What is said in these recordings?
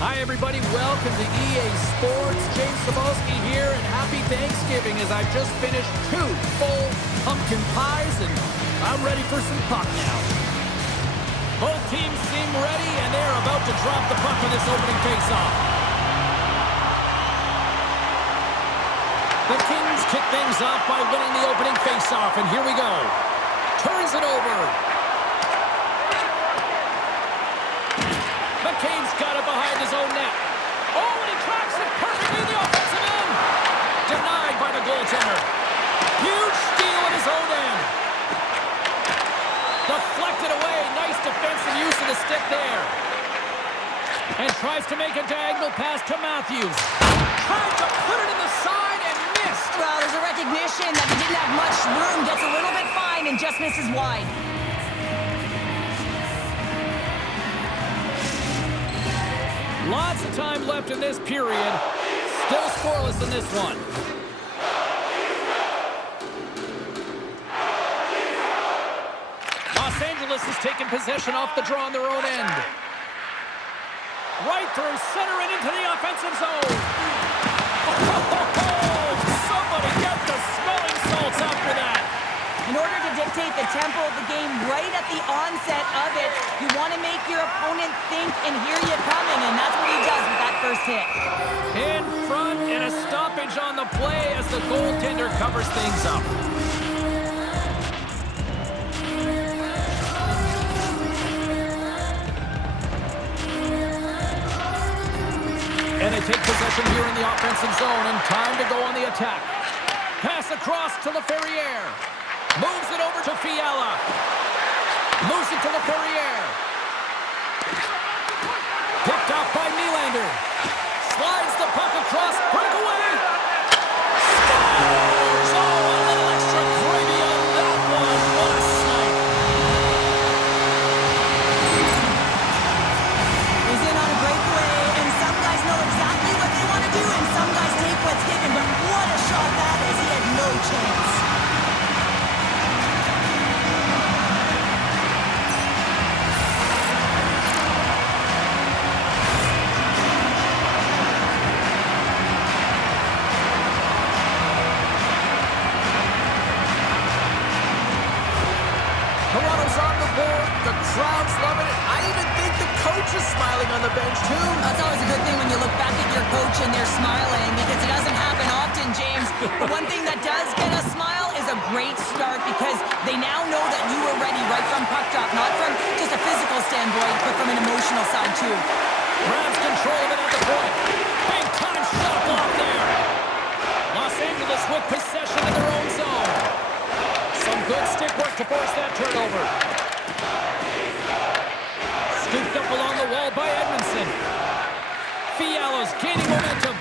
Hi, everybody. Welcome to EA Sports. James Cebulski here, and happy Thanksgiving as I've just finished 2 full pumpkin pies, and I'm ready for some puck now. Both teams seem ready, and they're about to drop the puck on this opening faceoff. The Kings kick things off by winning the opening faceoff, and here we go. Turns it over. McCabe's got it behind his own net. Oh, and he tracks it perfectly in the offensive end. Denied by the goaltender. Huge steal in his own end. Deflected away. Nice defensive use of the stick there. And tries to make a diagonal pass to Matthews. Tried to put it in the side and missed. Well, there's a recognition that he didn't have much room. Gets a little bit fine and just misses wide. Lots of time left in this period. Still scoreless in this one. Los Angeles has taken possession off the draw on their own end. Right through center and into the offensive zone. Oh, somebody get the smelling salts after that. In order to dictate the tempo of the game right at the onset of it, you want to make your opponent think and hear you coming, and that's what he does with that first hit. In front and a stoppage on the play as the goaltender covers things up. And they take possession here in the offensive zone, and time to go on the attack. Pass across to LaFerriere. Moves it over to Fiala. Moves it to LaFerriere. Picked off by Nylander. Slides the puck across. Breakaway. Scores! Oh, a little extra gravy on that one. What a sight. He's in on a breakaway, and some guys know exactly what they want to do, and some guys take what's given, but what a shot that is. He had no chance. Toronto's on the board. The crowd's loving it. I even think the coach is smiling on the bench, too. That's always a good thing when you look back at your coach and they're smiling, because it doesn't happen often, James. But one thing that does get a smile is a great start, because they now know that you were ready right from puck drop, not from just a physical standpoint, but from an emotional side, too. Grabs control of it at the point. Big time shot block there. Los Angeles with possession in their own zone. Some good stick work to force that turnover. Scooped up along the wall by Edmondson. Fiala's gaining momentum.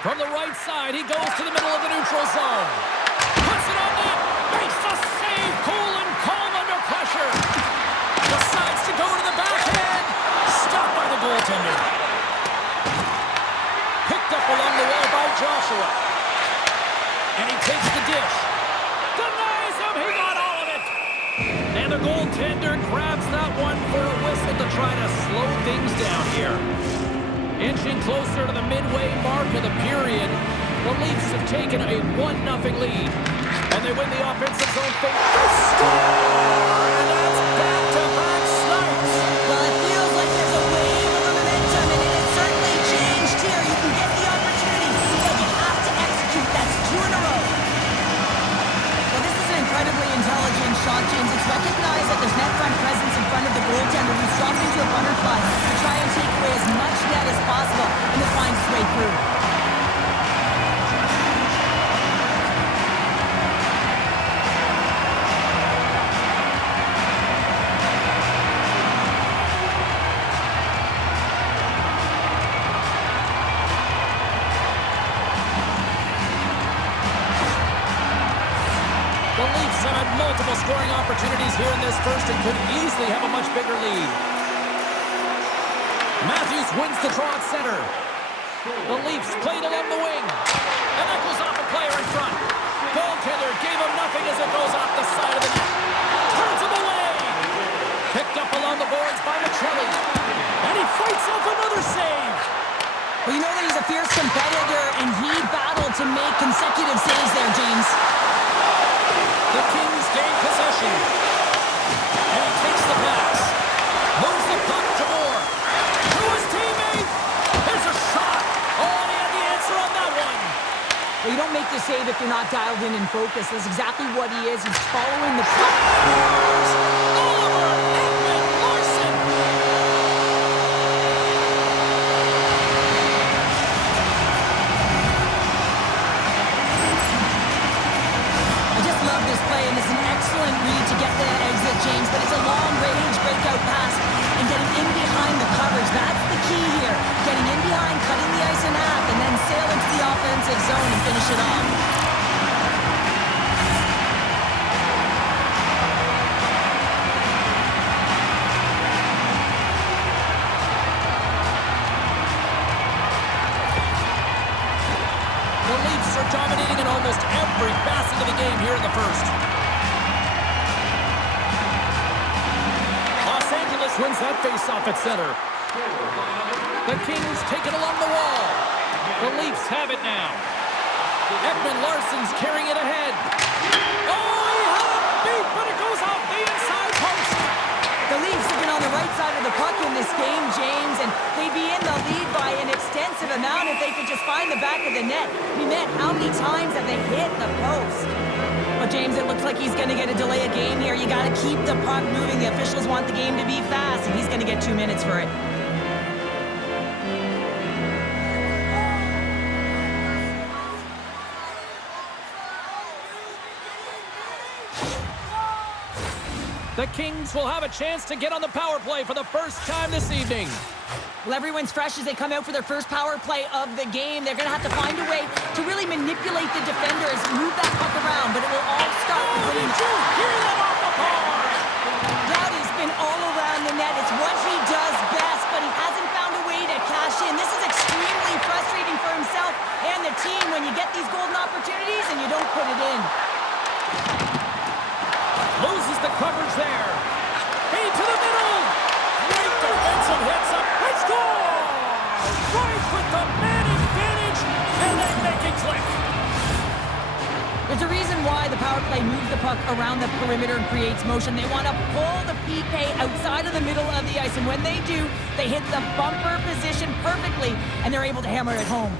From the right side, he goes to the middle of the neutral zone. Puts it on net. Makes the save. Cool and calm under pressure. Decides to go to the backhand. Stopped by the goaltender. Picked up along the wall by Joshua. And he takes the dish. Denies him. He got all of it. And the goaltender grabs that one for a whistle to try to slow things down here. Inching closer to the midway mark of the period, the Leafs have taken a 1-0 lead. And they win the offensive zone for the score! And that's back-to-back snipes. Well, it feels like there's a wave of momentum, and it has certainly changed here. You can get the opportunity, but you have to execute. That's 2 in a row. Well, this is an incredibly intelligent shot, James. It's recognized that there's net front presence in front of the goaltender, who's dropped into a butterfly to try and take away as much net as possible, and it finds its way through. The Leafs have had multiple scoring opportunities here in this first and could easily have a much bigger lead. Matthews wins the draw at center. The Leafs played along the wing. And that goes off a player in front. Goaltender gave him nothing as it goes off the side of the net. Turns him away. Picked up along the boards by Maccelli. And he fights off another save. Well, you know that he's a fierce competitor, and he battled to make consecutive saves there, James. The Kings gain possession. And he takes the pass. Moves the puck to Moore. To his teammate. There's a shot. Oh, and he had the answer on that one. Well, you don't make the save if you're not dialed in and focused. That's exactly what he is. He's following the puck. Oliver Ekman-Larsson. I just love this play, and it's an excellent read to get the exit, James, but it's a long-range breakout pass, and getting in behind the coverage, that's the key here. Getting in behind, cutting the ice in half, and then sail into the offensive zone and finish it off. The Leafs are dominating in almost every facet of the game here in the first. Los Angeles wins that faceoff at center. The Kings take it along the wall. The Leafs have it now. Ekman-Larsson's carrying it ahead. Oh, he had it beat, but it goes off the inside post. The Leafs have been on the right side of the puck in this game, James, and they'd be in the lead by an extensive amount if they could just find the back of the net. I mean, man, how many times have they hit the post? But James, it looks like he's going to get a delay of game here. You got to keep the puck moving. The officials want the game to be fast, and he's going to get 2 minutes for it. The Kings will have a chance to get on the power play for the first time this evening. Well, everyone's fresh as they come out for their first power play of the game. They're going to have to find a way to really manipulate the defenders, move that puck around, but it will all start with Oh, winning. did you hear that off the bar? Doughty's been all around the net. It's what he does best, but he hasn't found a way to cash in. This is extremely frustrating for himself and the team when you get these golden opportunities and you don't put it in. Loses the coverage there. Feed to the middle. Great defensive hits up. They score! Right with the man advantage, and they make it click. There's a reason why the power play moves the puck around the perimeter and creates motion. They want to pull the PK outside of the middle of the ice, and when they do, they hit the bumper position perfectly, and they're able to hammer it home.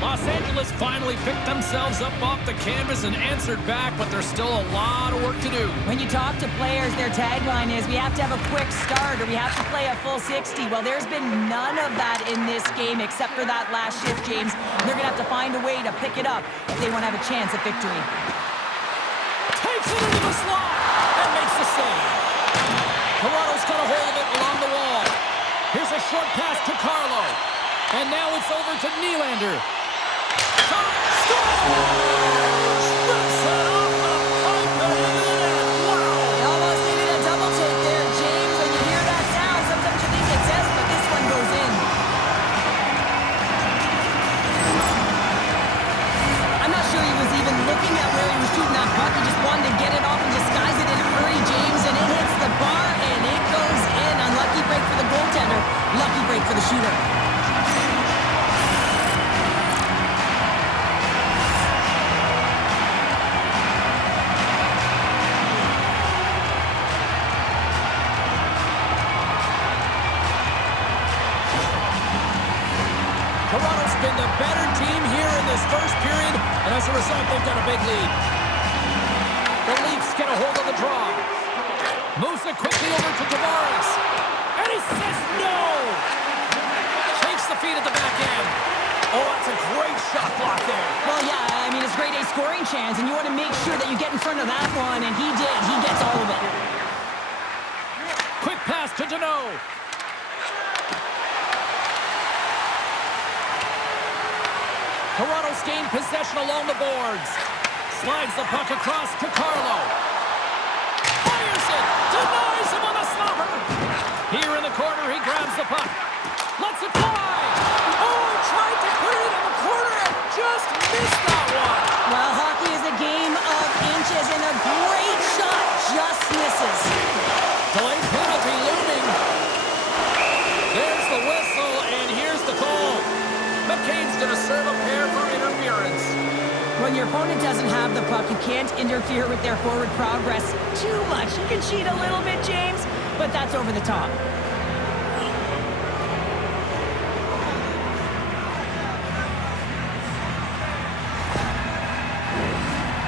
Los Angeles finally picked themselves up off the canvas and answered back, but there's still a lot of work to do. When you talk to players, their tagline is, we have to have a quick start or we have to play a full 60. Well, there's been none of that in this game except for that last shift, James. They're going to have to find a way to pick it up if they want to have a chance at victory. Takes it into the slot and makes the save. Toronto's got a hold of it along the wall. Here's a short pass to Carlo. And now it's over to Nylander. Shot, scores! Rips it off the pipe and into the net. Wow! They almost needed a double take there, James. When you hear that sound, sometimes you think it's S, but this one goes in. I'm not sure he was even looking at where he was shooting that puck. He just wanted to get it off and disguise it in a hurry, James. And it hits the bar, and it goes in. Unlucky break for the goaltender. Lucky break for the shooter. Toronto's been the better team here in this first period, and as a result, they've got a big lead. The Leafs get a hold of the draw. Moves it quickly over to Tavares. And he says no! Takes the feed at the back end. Oh, that's a great shot block there. Well, yeah, I mean, it's grade A scoring chance, and you want to make sure that you get in front of that one, and he did. He gets all of it. Quick pass to Deneau. Toronto's gained possession along the boards. Slides the puck across to Carlo. Fires it. Denies him on the stopper. corner. He grabs the puck. Lets it fly. Oh, tried to put it in the corner and just missed that one. Well, hockey is a game of inches, and a great shot just misses. Delayed penalty looming. There's the whistle, and here's the call. McCain's going to serve a pair for interference. When your opponent doesn't have the puck, you can't interfere with their forward progress too much. You can cheat a little bit, James, but that's over the top.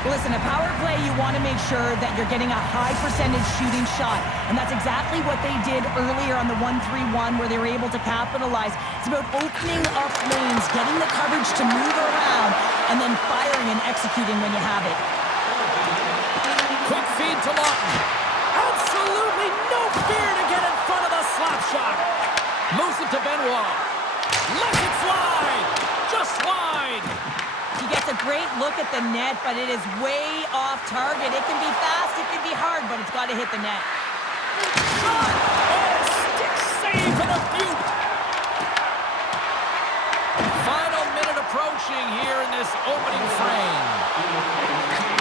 Listen, a power play, you want to make sure that you're getting a high percentage shooting shot. And that's exactly what they did earlier on the 1-3-1, where they were able to capitalize. It's about opening up lanes, getting the coverage to move around, and then firing and executing when you have it. Quick feed to Lawton. Absolutely no fear to get in front of the slap shot. Moves it to Benoit. Lets it fly. Just wide. He gets a great look at the net, but it is way off target. It can be fast, it can be hard, but it's got to hit the net. Shot! Oh, stick save and a beaut! Final minute approaching here in this opening frame.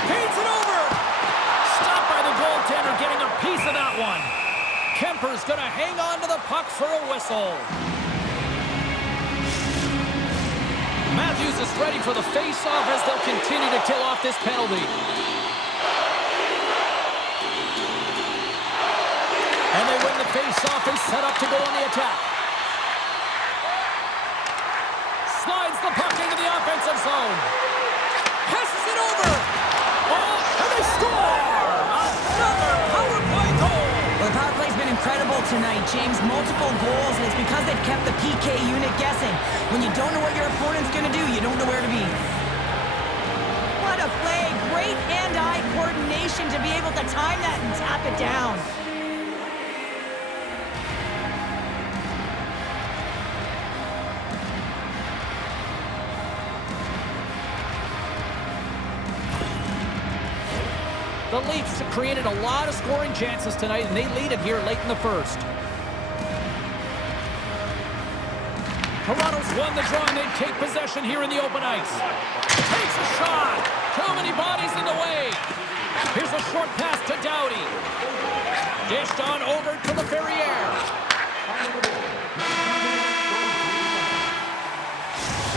Paints it over! Stopped by the goaltender, getting a piece of that one. Kemper's going to hang on to the puck for a whistle. Matthews is ready for the face-off as they'll continue to kill off this penalty. And they win the face-off and set up to go on the attack. Slides the puck into the offensive zone. Passes it over. Oh, and they score! Another power play goal! Well, the power play's been incredible tonight, James. Multiple goals, and it's because they've kept the PK unit guessing. When you don't know what your opponent's going to do, you don't know where to be. What a play. Great hand-eye coordination to be able to time that and tap it down. The Leafs have created a lot of scoring chances tonight, and they lead it here late in the first. Toronto's won the draw, and they take possession here in the open ice. Takes a shot. Too many bodies in the way. Here's a short pass to Doughty. Dished on over to LaFerriere.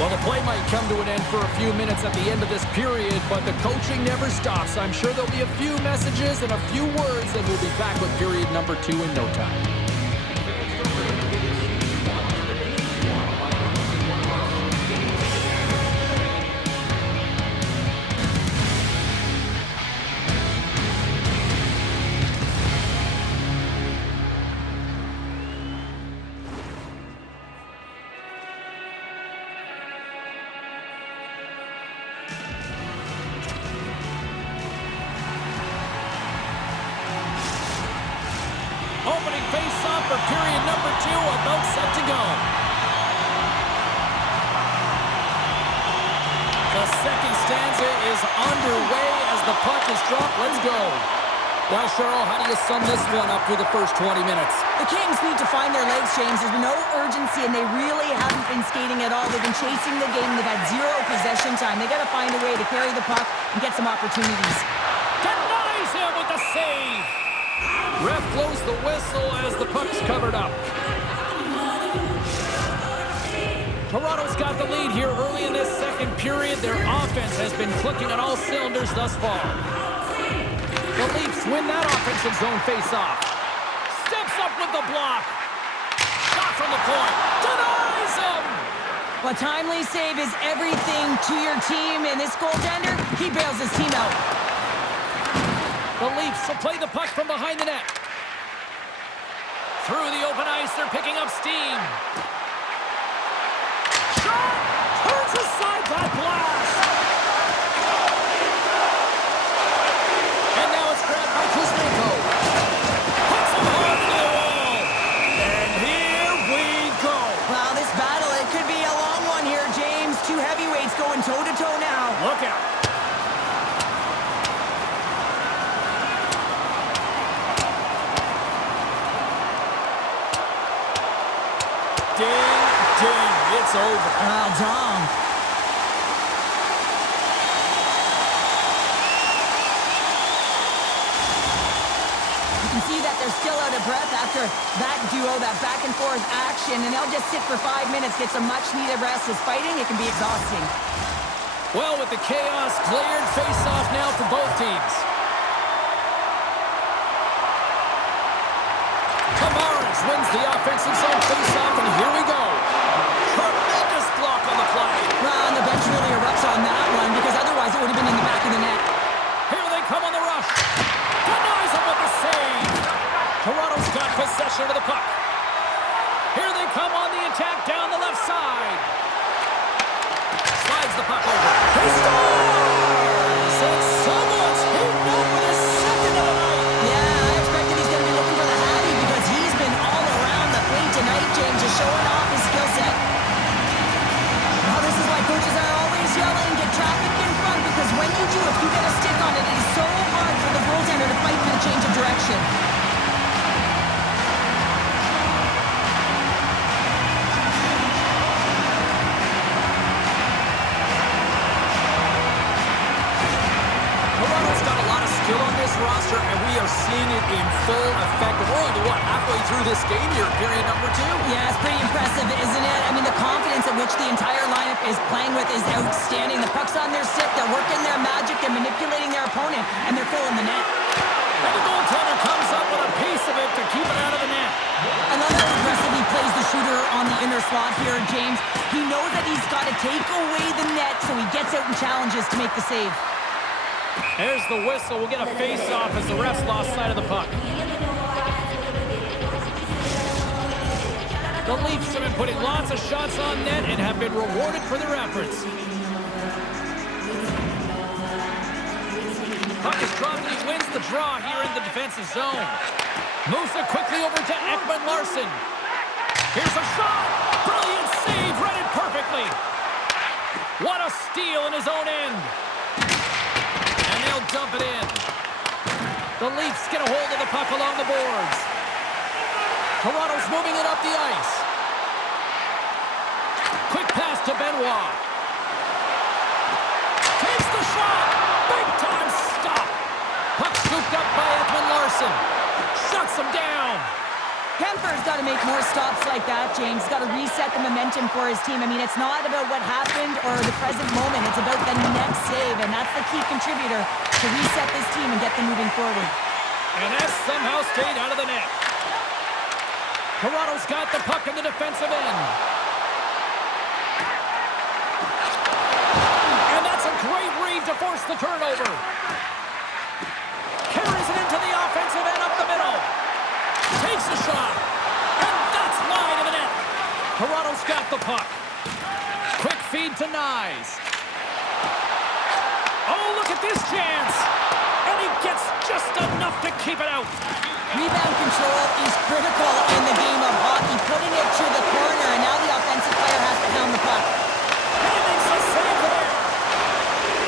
Well, the play might come to an end for a few minutes at the end of this period, but the coaching never stops. I'm sure there'll be a few messages and a few words, and we'll be back with period number 2 in no time. Opening face-off for period number 2, about set to go. The second stanza is underway as the puck is dropped. Let's go. Well, Cheryl, how do you sum this one up through the first 20 minutes? The Kings need to find their legs, James. There's been no urgency, and they really haven't been skating at all. They've been chasing the game. They've had zero possession time. They got to find a way to carry the puck and get some opportunities. Denies him with the save. Ref blows the whistle as the puck's covered up. Toronto's got the lead here early in this second period. Their offense has been clicking on all cylinders thus far. The Leafs win that offensive zone face-off. Steps up with the block. Shot from the point. Denies him! A timely save is everything to your team, and this goaltender, he bails his team out. The Leafs will play the puck from behind the net. Through the open ice, they're picking up steam. Shot! Turns aside that blast! And now it's grabbed by Kuzmenko. Puts him hard into the wall. And here we go. Wow, this battle, it could be a long one here, James. Two heavyweights going toe-to-toe now. Look out. it's over. Well, Dom. You can see that they're still out of breath after that duo, that back-and-forth action, and they'll just sit for 5 minutes, get some much-needed rest. As fighting, it can be exhausting. Well, with the chaos cleared, face-off now for both teams. Tavares wins the offensive zone face-off, and here we go. Tremendous block on the play. Well, and the bench really erupts on that one, because otherwise it would have been in the back of the net. Here they come on the rush. Denies him with the save. Toronto's got possession of the puck. Here they come on the attack down the left side. Slides the puck over. He scores! And someone's heating up with his second of the night. Yeah, I expected he's going to be looking for the Hattie because he's been all around the plate tonight, James, just showing off his skill set. Well, this is why coaches are always yelling, get traffic in front, because when you do, if you get a stick on it, it is so hard for the goaltender to fight for the change of direction. Toronto's got a lot of skill on this roster, and we are seeing it in full effect. We're only, halfway through this game here, period number 2. Yeah, it's pretty impressive, isn't it? I mean, the confidence at which the entire lineup is playing with is outstanding. The puck's on their stick, they're working their magic, they're manipulating their opponent, and they're filling the net. And the goaltender comes up with a piece of it to keep it out of the net. I love how aggressive he plays the shooter on the inner slot here, James. He knows that he's got to take away the net, so he gets out and challenges to make the save. There's the whistle. We'll get a face-off as the refs lost sight of the puck. The Leafs have been putting lots of shots on net and have been rewarded for their efforts. Puck is dropped and he wins the draw here in the defensive zone. Moves it quickly over to Ekman-Larsson. Here's a shot. Brilliant save, read it perfectly. What a steal in his own end. And they'll dump it in. The Leafs get a hold of the puck along the boards. Toronto's moving it up the ice. Quick pass to Benoit. Takes the shot. Big time stop. Puck scooped up by Ekman-Larsson. Shuts him down. Kemper's got to make more stops like that, James. Got to reset the momentum for his team. I mean, it's not about what happened or the present moment. It's about the next save, and that's the key contributor to reset this team and get them moving forward. And that somehow stayed out of the net. Toronto's got the puck in the defensive end. And that's a great read to force the turnover. Carries it into the offensive end up the middle. Takes a shot. And that's wide of the net. Toronto's got the puck. Quick feed to Nyes. Oh, look at this chance. And he gets just enough to keep it out. Rebound control is critical in the game of hockey. Putting it to the corner, and now the offensive player has to pound the puck. And he makes a save there.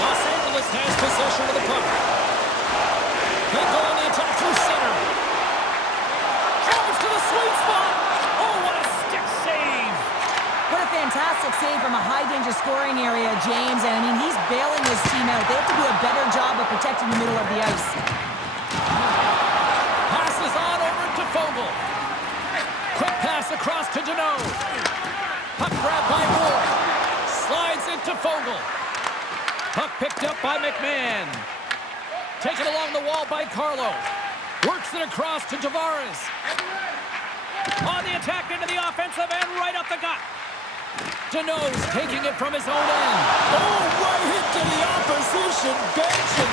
Los Angeles has possession of the puck. They go on the attack through center. Drives to the sweet spot. Oh, what a stick save. What a fantastic save from a high-danger scoring area, James. And, I mean, he's bailing his team out. They have to do a better job of protecting the middle of the ice. Passes on over to Fogle. Quick pass across to Deneau. Puck grabbed by Ward. Slides into Fogle. Puck picked up by McMahon. Taken along the wall by Carlo. Works it across to Tavares. On the attack into the offensive end, right up the gut. Deneau's taking it from his own end. Oh, right hit to the opposition bench and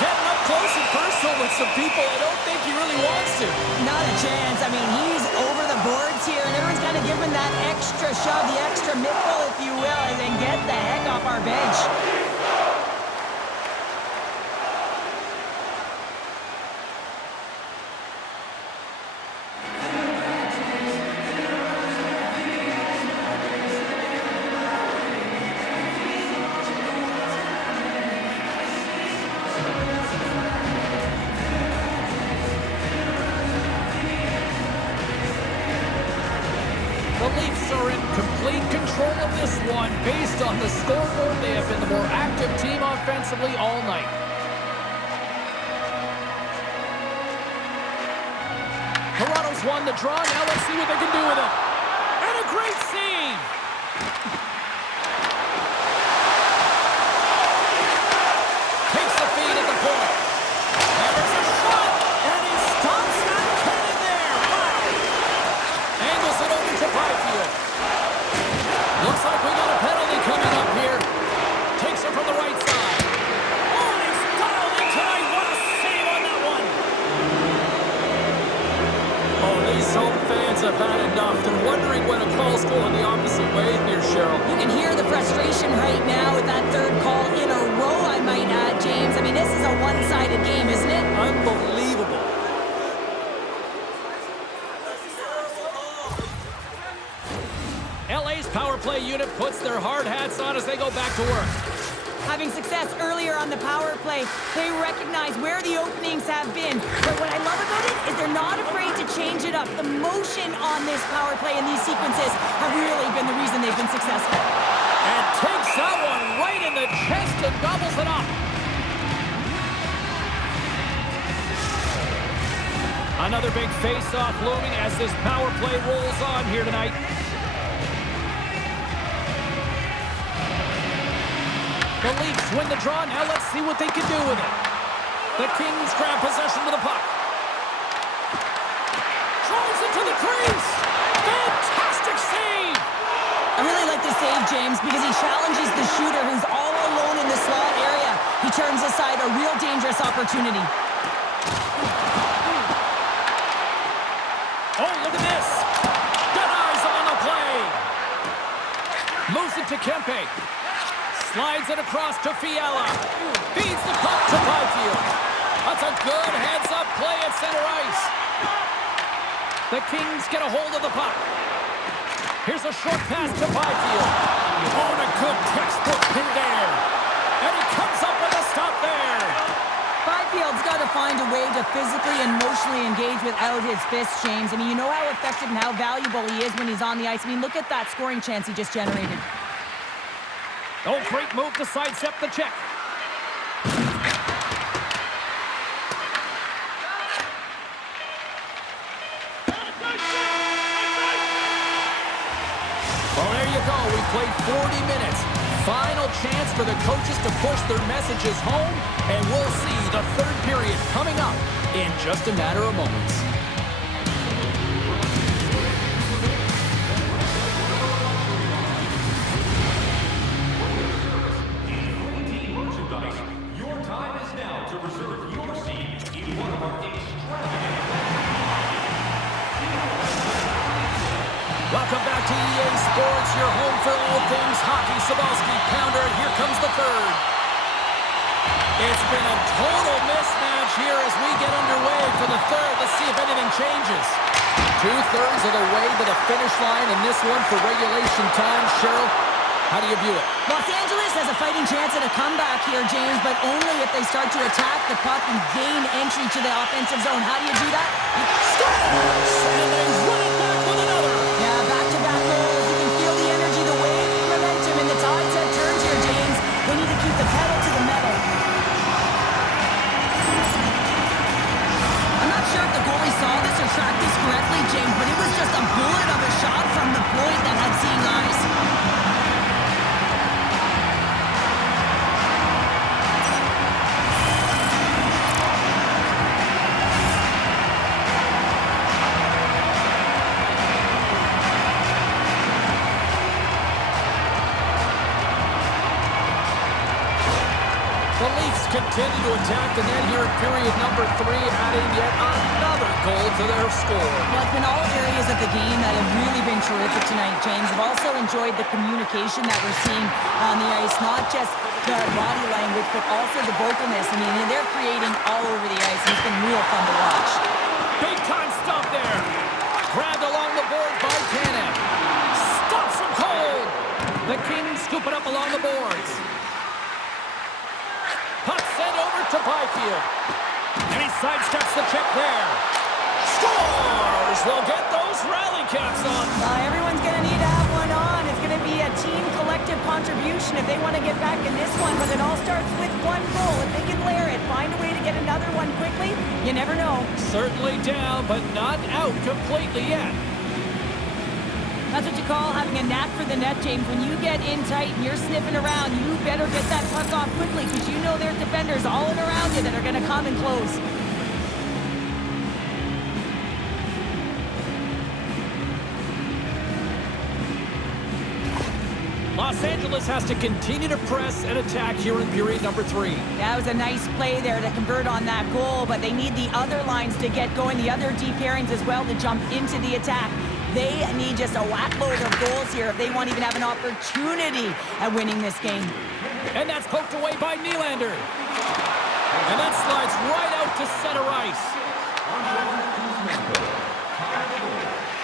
getting up close and personal with some people I don't think he really wants to. Not a chance. I mean, he's over the boards here, and everyone's kind of giving that extra shove, the extra middle, if you will, and then get the heck off our bench. The Leafs are in complete control of Based on the scoreboard, they have been the more active team offensively all night. Toronto's won the draw. Now let's see what they can do with it. And a great save. Takes the feed at the point. And there's a shot. And he stops that cannon there. Wow. Angles it over to Byfield. Looks like we got a penalty coming up here. Takes it from the right side. Oh, and he's dialed in tonight. What a save on that one. Oh, these home fans have had enough. They're wondering when a call's going the opposite way here, Cheryl. You can hear the frustration right now with that third call in a row, I might add, James. I mean, this is a one-sided game, isn't it? Unbelievable. LA's power play unit puts their hard hats on as they go back to work. Having success earlier on the power play, they recognize where the openings have been. But what I love about it is they're not afraid to change it up. The motion on this power play and these sequences have really been the reason they've been successful. And takes that one right in the chest and gobbles it up. Another big face-off looming as this power play rolls on here tonight. The Leafs win the draw. Now let's see what they can do with it. The Kings grab possession with the puck. Drives it to the crease. Fantastic save. I really like this save, James, because he challenges the shooter who's all alone in the slot area. He turns aside a real dangerous opportunity. Oh, look at this. Denies him on the play. Moves it to Kempe. Slides it across to Fiala. Feeds the puck to Byfield. That's a good heads-up play at center ice. The Kings get a hold of the puck. Here's a short pass to Byfield. Oh, and a good textbook pin there. And he comes up with a stop there. Byfield's got to find a way to physically and emotionally engage without his fists, James. I mean, you know how effective and how valuable he is when he's on the ice. I mean, look at that scoring chance he just generated. Oh, great move to sidestep the check. Well, there you go. We played 40 minutes. Final chance for the coaches to push their messages home, and we'll see the third period coming up in just a matter of moments. Welcome back to EA Sports, your home for all things hockey. Sabalski, Pounder, here comes the third. It's been a total mismatch here as we get underway for the third. Let's see if anything changes. 2/3 of the way to the finish line in this one for regulation time. Cheryl, how do you view it? Los Angeles has a fighting chance at a comeback here, James, but only if they start to attack the puck and gain entry to the offensive zone. How do you do that? Scores! And they run it back with another. Yeah, back-to-back goals. You can feel the energy, the wave, the momentum, and the tide set turns here, James. They need to keep the pedal to the metal. I'm not sure if the goalie saw this or tracked this correctly, James, but it was just a bullet of a shot from the point that had seen eyes. The Leafs continue to attack the net here in period number 3, adding yet another goal to their score. Well, it's been all areas of the game that have really been terrific tonight, James. I've also enjoyed the communication that we're seeing on the ice, not just the body language, but also the vocalness. I mean, they're creating all over the ice, and it's been real fun to watch. Big time stop there. Grabbed along the board by Tanev. Stops him cold. The Kings scoop it up along the boards. Puck sent over to Byfield. And he sidesteps the check there. Scores! They'll get those rally caps on. Everyone's going to need to have one on. It's going to be a team collective contribution if they want to get back in this one, but it all starts with one goal. If they can layer it, find a way to get another one quickly, you never know. Certainly down, but not out completely yet. That's what you call having a knack for the net, James. When you get in tight and you're sniffing around, you better get that puck off quickly because you know there's defenders all in around you that are going to come and close. Los Angeles has to continue to press and attack here in period number 3. That was a nice play there to convert on that goal, but they need the other lines to get going, the other deep pairings as well to jump into the attack. They need just a whack-load of goals here if they want to even have an opportunity at winning this game. And that's poked away by Nylander. And that slides right out to center ice.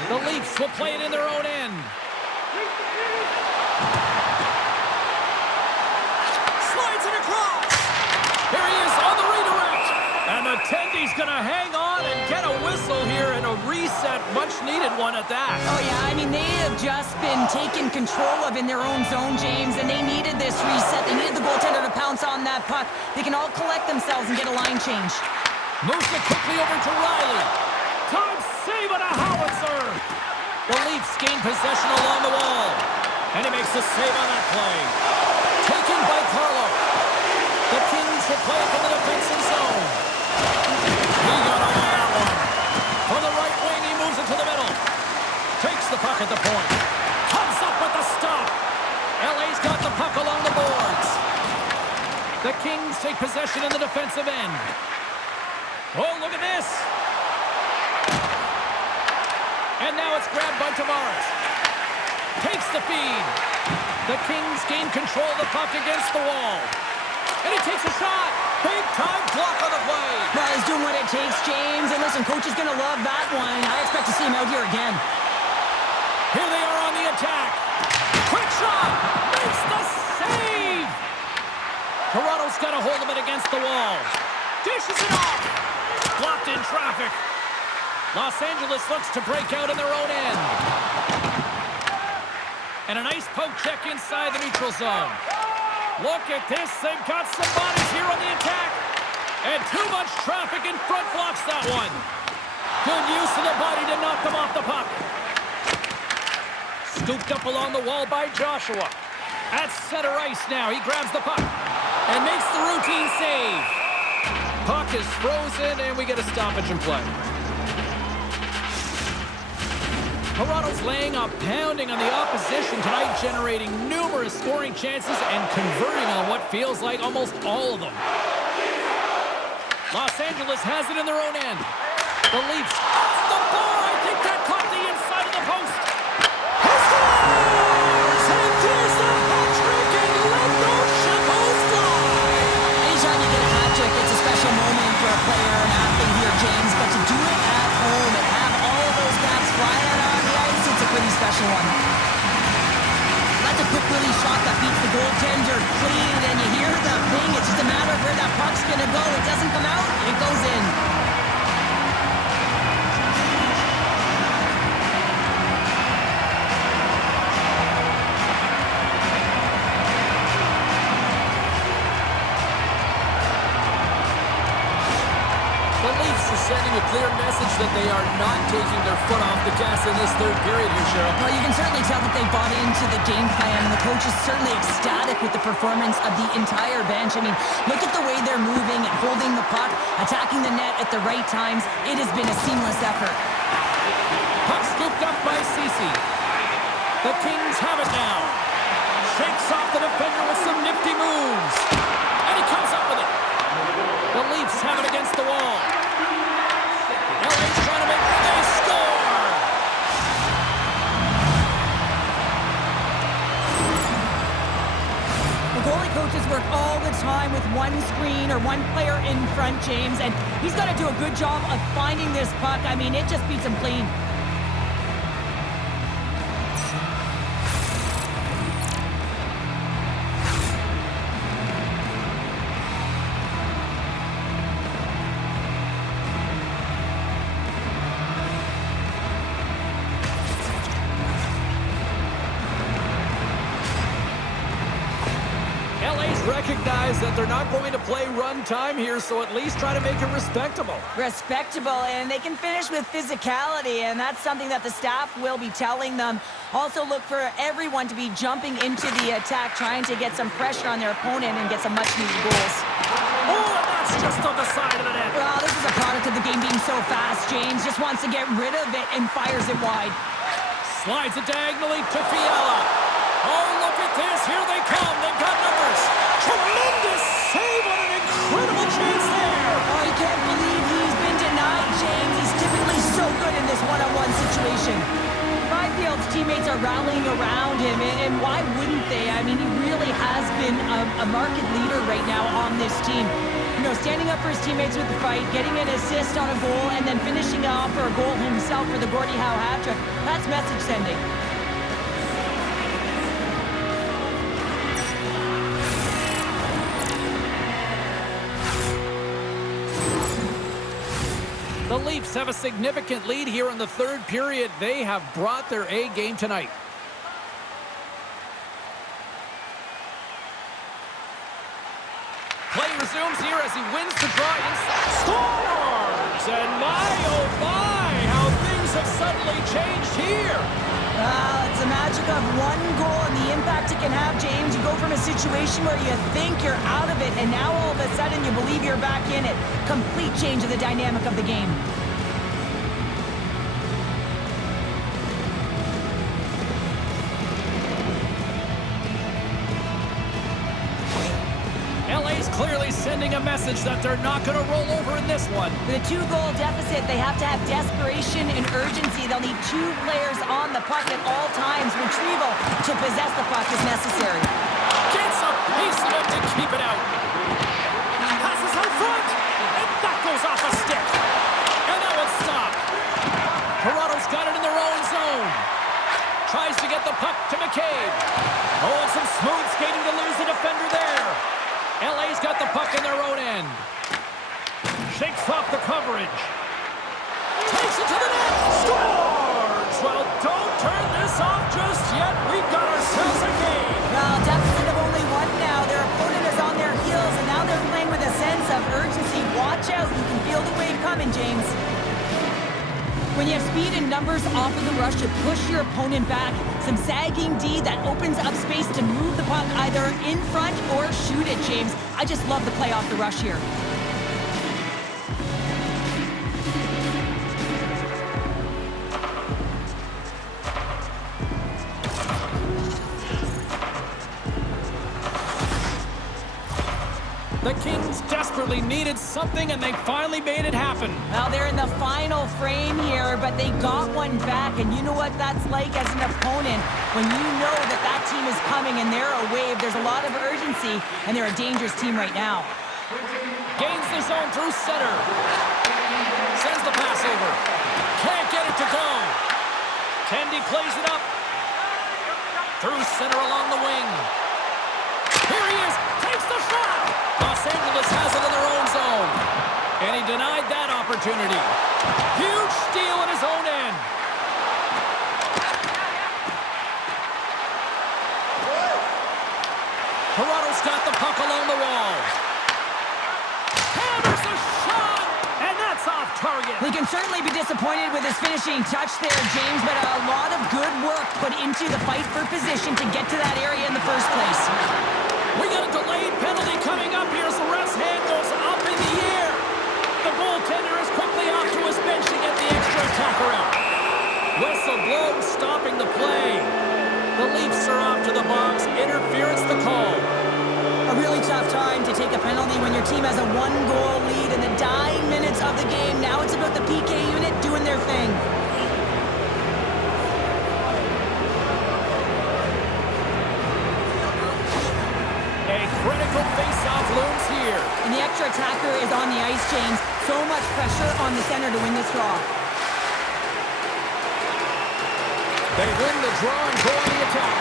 The Leafs will play it in their own end. Slides it across. Here he is on the redirect. And the Tendy's going to hang on and get a whistle here and a reset, much-needed one at that. Oh, yeah, I mean, they have just been taken control of in their own zone, James, and they needed this reset. They needed the goaltender to pounce on that puck. They can all collect themselves and get a line change. Moves it quickly over to Riley. Time save on a howitzer. The Leafs gain possession along the wall. And he makes the save on that play. Taken by Carlo. The Kings will play it from the defensive zone. He got on that one. From the right wing, he moves it to the middle. Takes the puck at the point. Comes up with the stop. LA's got the puck along the boards. The Kings take possession in the defensive end. Oh, look at this. And now it's grabbed by Tavares. Takes the feed. The Kings gain control of the puck against the wall. And he takes a shot. Big time block on the play. Well, he's doing what it takes, James. And listen, coach is going to love that one. I expect to see him out here again. Here they are on the attack. Quick shot. Makes the save. Toronto's got a hold of it against the wall. Dishes it off. Blocked in traffic. Los Angeles looks to break out in their own end. And a nice poke check inside the neutral zone. Look at this. They've got some bodies here on the attack. And too much traffic in front blocks that one. Good use of the body to knock them off the puck. Scooped up along the wall by Joshua. At center ice now. He grabs the puck and makes the routine save. Puck is frozen, and we get a stoppage in play. Toronto's laying a pounding on the opposition tonight, generating numerous scoring chances and converting on what feels like almost all of them. Los Angeles has it in their own end. The Leafs off the bar. I think that caught the inside of the post. He scores! And there's the hat trick, and let those shackles fly. Anytime you get a hat trick, it's a special moment for a player and athlete here, James. But to do it at home and have all of those caps flying out on the ice, it's a pretty special one. That's a quick release shot that beats the goaltender clean, and you hear the ping. It's just a matter of where that puck's going to go. It doesn't come out, it goes in. The Leafs are sending a clear message that they are not taking their foot off the gas in this third period here, Cheryl. Well, you can certainly tell that they bought into the game plan, and the coach is certainly ecstatic with the performance of the entire bench. I mean, look at the way they're moving and holding the puck, attacking the net at the right times. It has been a seamless effort. Puck scooped up by Ceci. The Kings have it now. Shakes off the defender with some nifty moves. And he comes up with it. The Leafs have it against the wall. LA's trying to make they score. The goalie coaches work all the time with one screen or one player in front, James, and he's got to do a good job of finding this puck. I mean, it just beats him clean. recognize that they're not going to play run time here, so at least try to make it respectable. Respectable, and they can finish with physicality, and that's something that the staff will be telling them. Also look for everyone to be jumping into the attack, trying to get some pressure on their opponent and get some much-needed goals. Oh, and that's just on the side of the net. Well, this is a product of the game being so fast. James just wants to get rid of it and fires it wide. Slides it diagonally to Fiala. Oh, look at this. Here they come. They've got numbers. Tremendous save on an incredible chance there. Oh, you can't believe he's been denied, James. He's typically so good in this one-on-one situation. Byfield's teammates are rallying around him, and why wouldn't they? I mean, he really has been a market leader right now on this team. You know, standing up for his teammates with the fight, getting an assist on a goal, and then finishing off for a goal himself for the Gordie Howe hat-trick. That's message sending. The Leafs have a significant lead here in the third period. They have brought their A game tonight. Play resumes here as he wins the draw inside. Scores! And my, oh my, how things have suddenly changed here. It's the magic of one goal and the impact it can have, James. You go from a situation where you think you're out of it, and now all of a sudden you believe you're back in it. Complete change of the dynamic of the game. LA's clearly sending a message that they're not going to roll over in this one. With a two-goal deficit, they have to have desperation and urgency. They'll need two players on the puck at all times. Retrieval to possess the puck is necessary. Gets a piece of it to keep it out. Passes out front, and that goes off a stick. And that one's stopped. Toronto's got it in their own zone. Tries to get the puck to McCabe. Oh, and some smooth skating to lose the defender there. LA's got the puck in their own end. Shakes off the coverage. Takes it to the net. Scores! Well, don't turn this off just yet. We've got ourselves a game. Well, deficit of only one now. Their opponent is on their heels, and now they're playing with a sense of urgency. Watch out. You can feel the wave coming, James. When you have speed and numbers off of the rush, you push your opponent back. Some sagging D that opens up space to move the puck either in front or shoot it, James. I just love the play off the rush here. The Kings desperately needed something, and they finally made it happen. Well, they're in the final frame here, but they got one back, and you know what that's like as an opponent. When you know that that team is coming and they're a wave, there's a lot of urgency, and they're a dangerous team right now. Gains the zone through center. Sends the pass over. Can't get it to go. Tendy plays it up. Through center along the wing. Here he is. Takes the shot. Los Angeles has it in their own zone. And he denied that opportunity. Huge steal in his own end. Toronto's got the puck along the wall. Hammers a shot, and that's off target. We can certainly be disappointed with his finishing touch there, James, but a lot of good work put into the fight for position to get to that area in the first place. We got a delayed penalty coming up here as the ref's hand goes up in the air. The goaltender is quickly off to his bench to get the extra attacker out. Whistle blows, stopping the play. The Leafs are off to the box. Interference the call. A really tough time to take a penalty when your team has a one-goal lead in the dying minutes of the game. Now it's about the PK unit doing their thing. A critical face-off looms here. And the extra attacker is on the ice, James. So much pressure on the center to win this draw. They win the draw and go on the attack.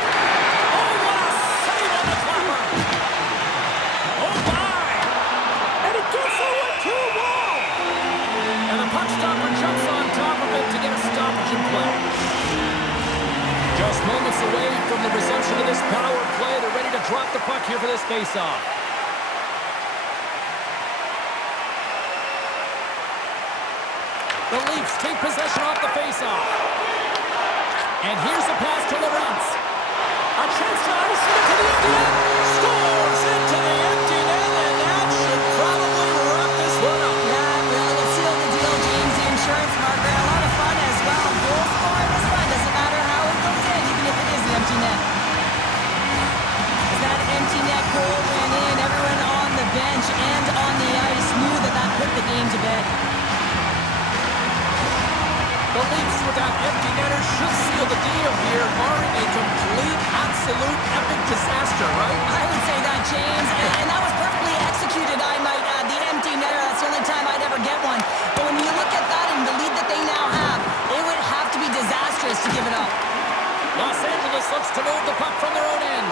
Oh, what a save on the clapper! Oh, my! And it gets over to a wall! And the puck stopper jumps on top of it to get a stoppage in play. Just moments away from the resumption of this power play. They're ready to to drop the puck here for this faceoff. The Leafs take possession off the faceoff. And here's the pass to Lorentz. A chance to ice it into the empty net. Scores into the empty net, and that should probably wrap this one up. Yeah, really, it sealed the deal, James. The insurance marker. A lot of fun as well. Goal scoring is fun. Doesn't matter how it goes in, even if it is an empty net. As that empty net goal went in, everyone on the bench and on the ice knew that that put the game to bed. The Leafs with that empty netter should seal the deal here, barring a complete, absolute, epic disaster, right? I would say that, James, and that was perfectly executed, I might add. The empty netter, that's the only time I'd ever get one. But when you look at that and the lead that they now have, it would have to be disastrous to give it up. Los Angeles looks to move the puck from their own end.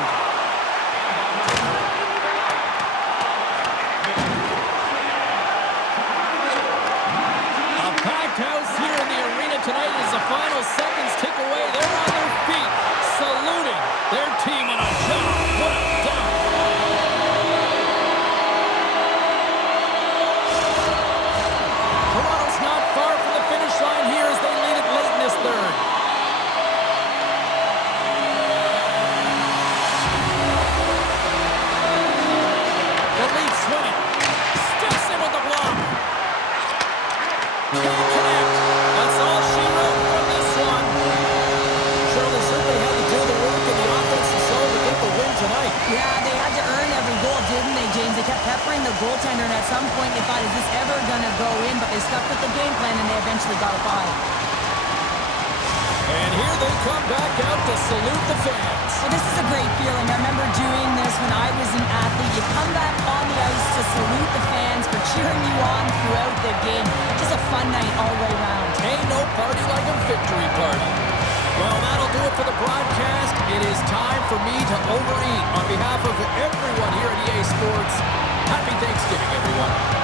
A packed house here in the arena tonight as the final seconds tick away. They're on their feet, saluting their team on a job well done. Toronto's not far from the finish line here as they lead it late in this third. The Leafs win it. Steps in with the block. Can't connect. That's all she wrote from this one. Shirley certainly had to do the work in the offensive zone to get the win tonight. Yeah, they had to earn every goal, didn't they, James? They kept peppering the goaltender, and at some point they thought, is this ever going to go in? But they stuck with the game plan, and they eventually got it by. And here they come back out to salute the fans. Well, this is a great feeling. I remember doing this when I was an athlete. You come back on the ice to salute the fans for cheering you on throughout the game. Just a fun night all the way around. Ain't no party like a victory party. Well, that'll do it for the broadcast. It is time for me to overeat. On behalf of everyone here at EA Sports, happy Thanksgiving, everyone.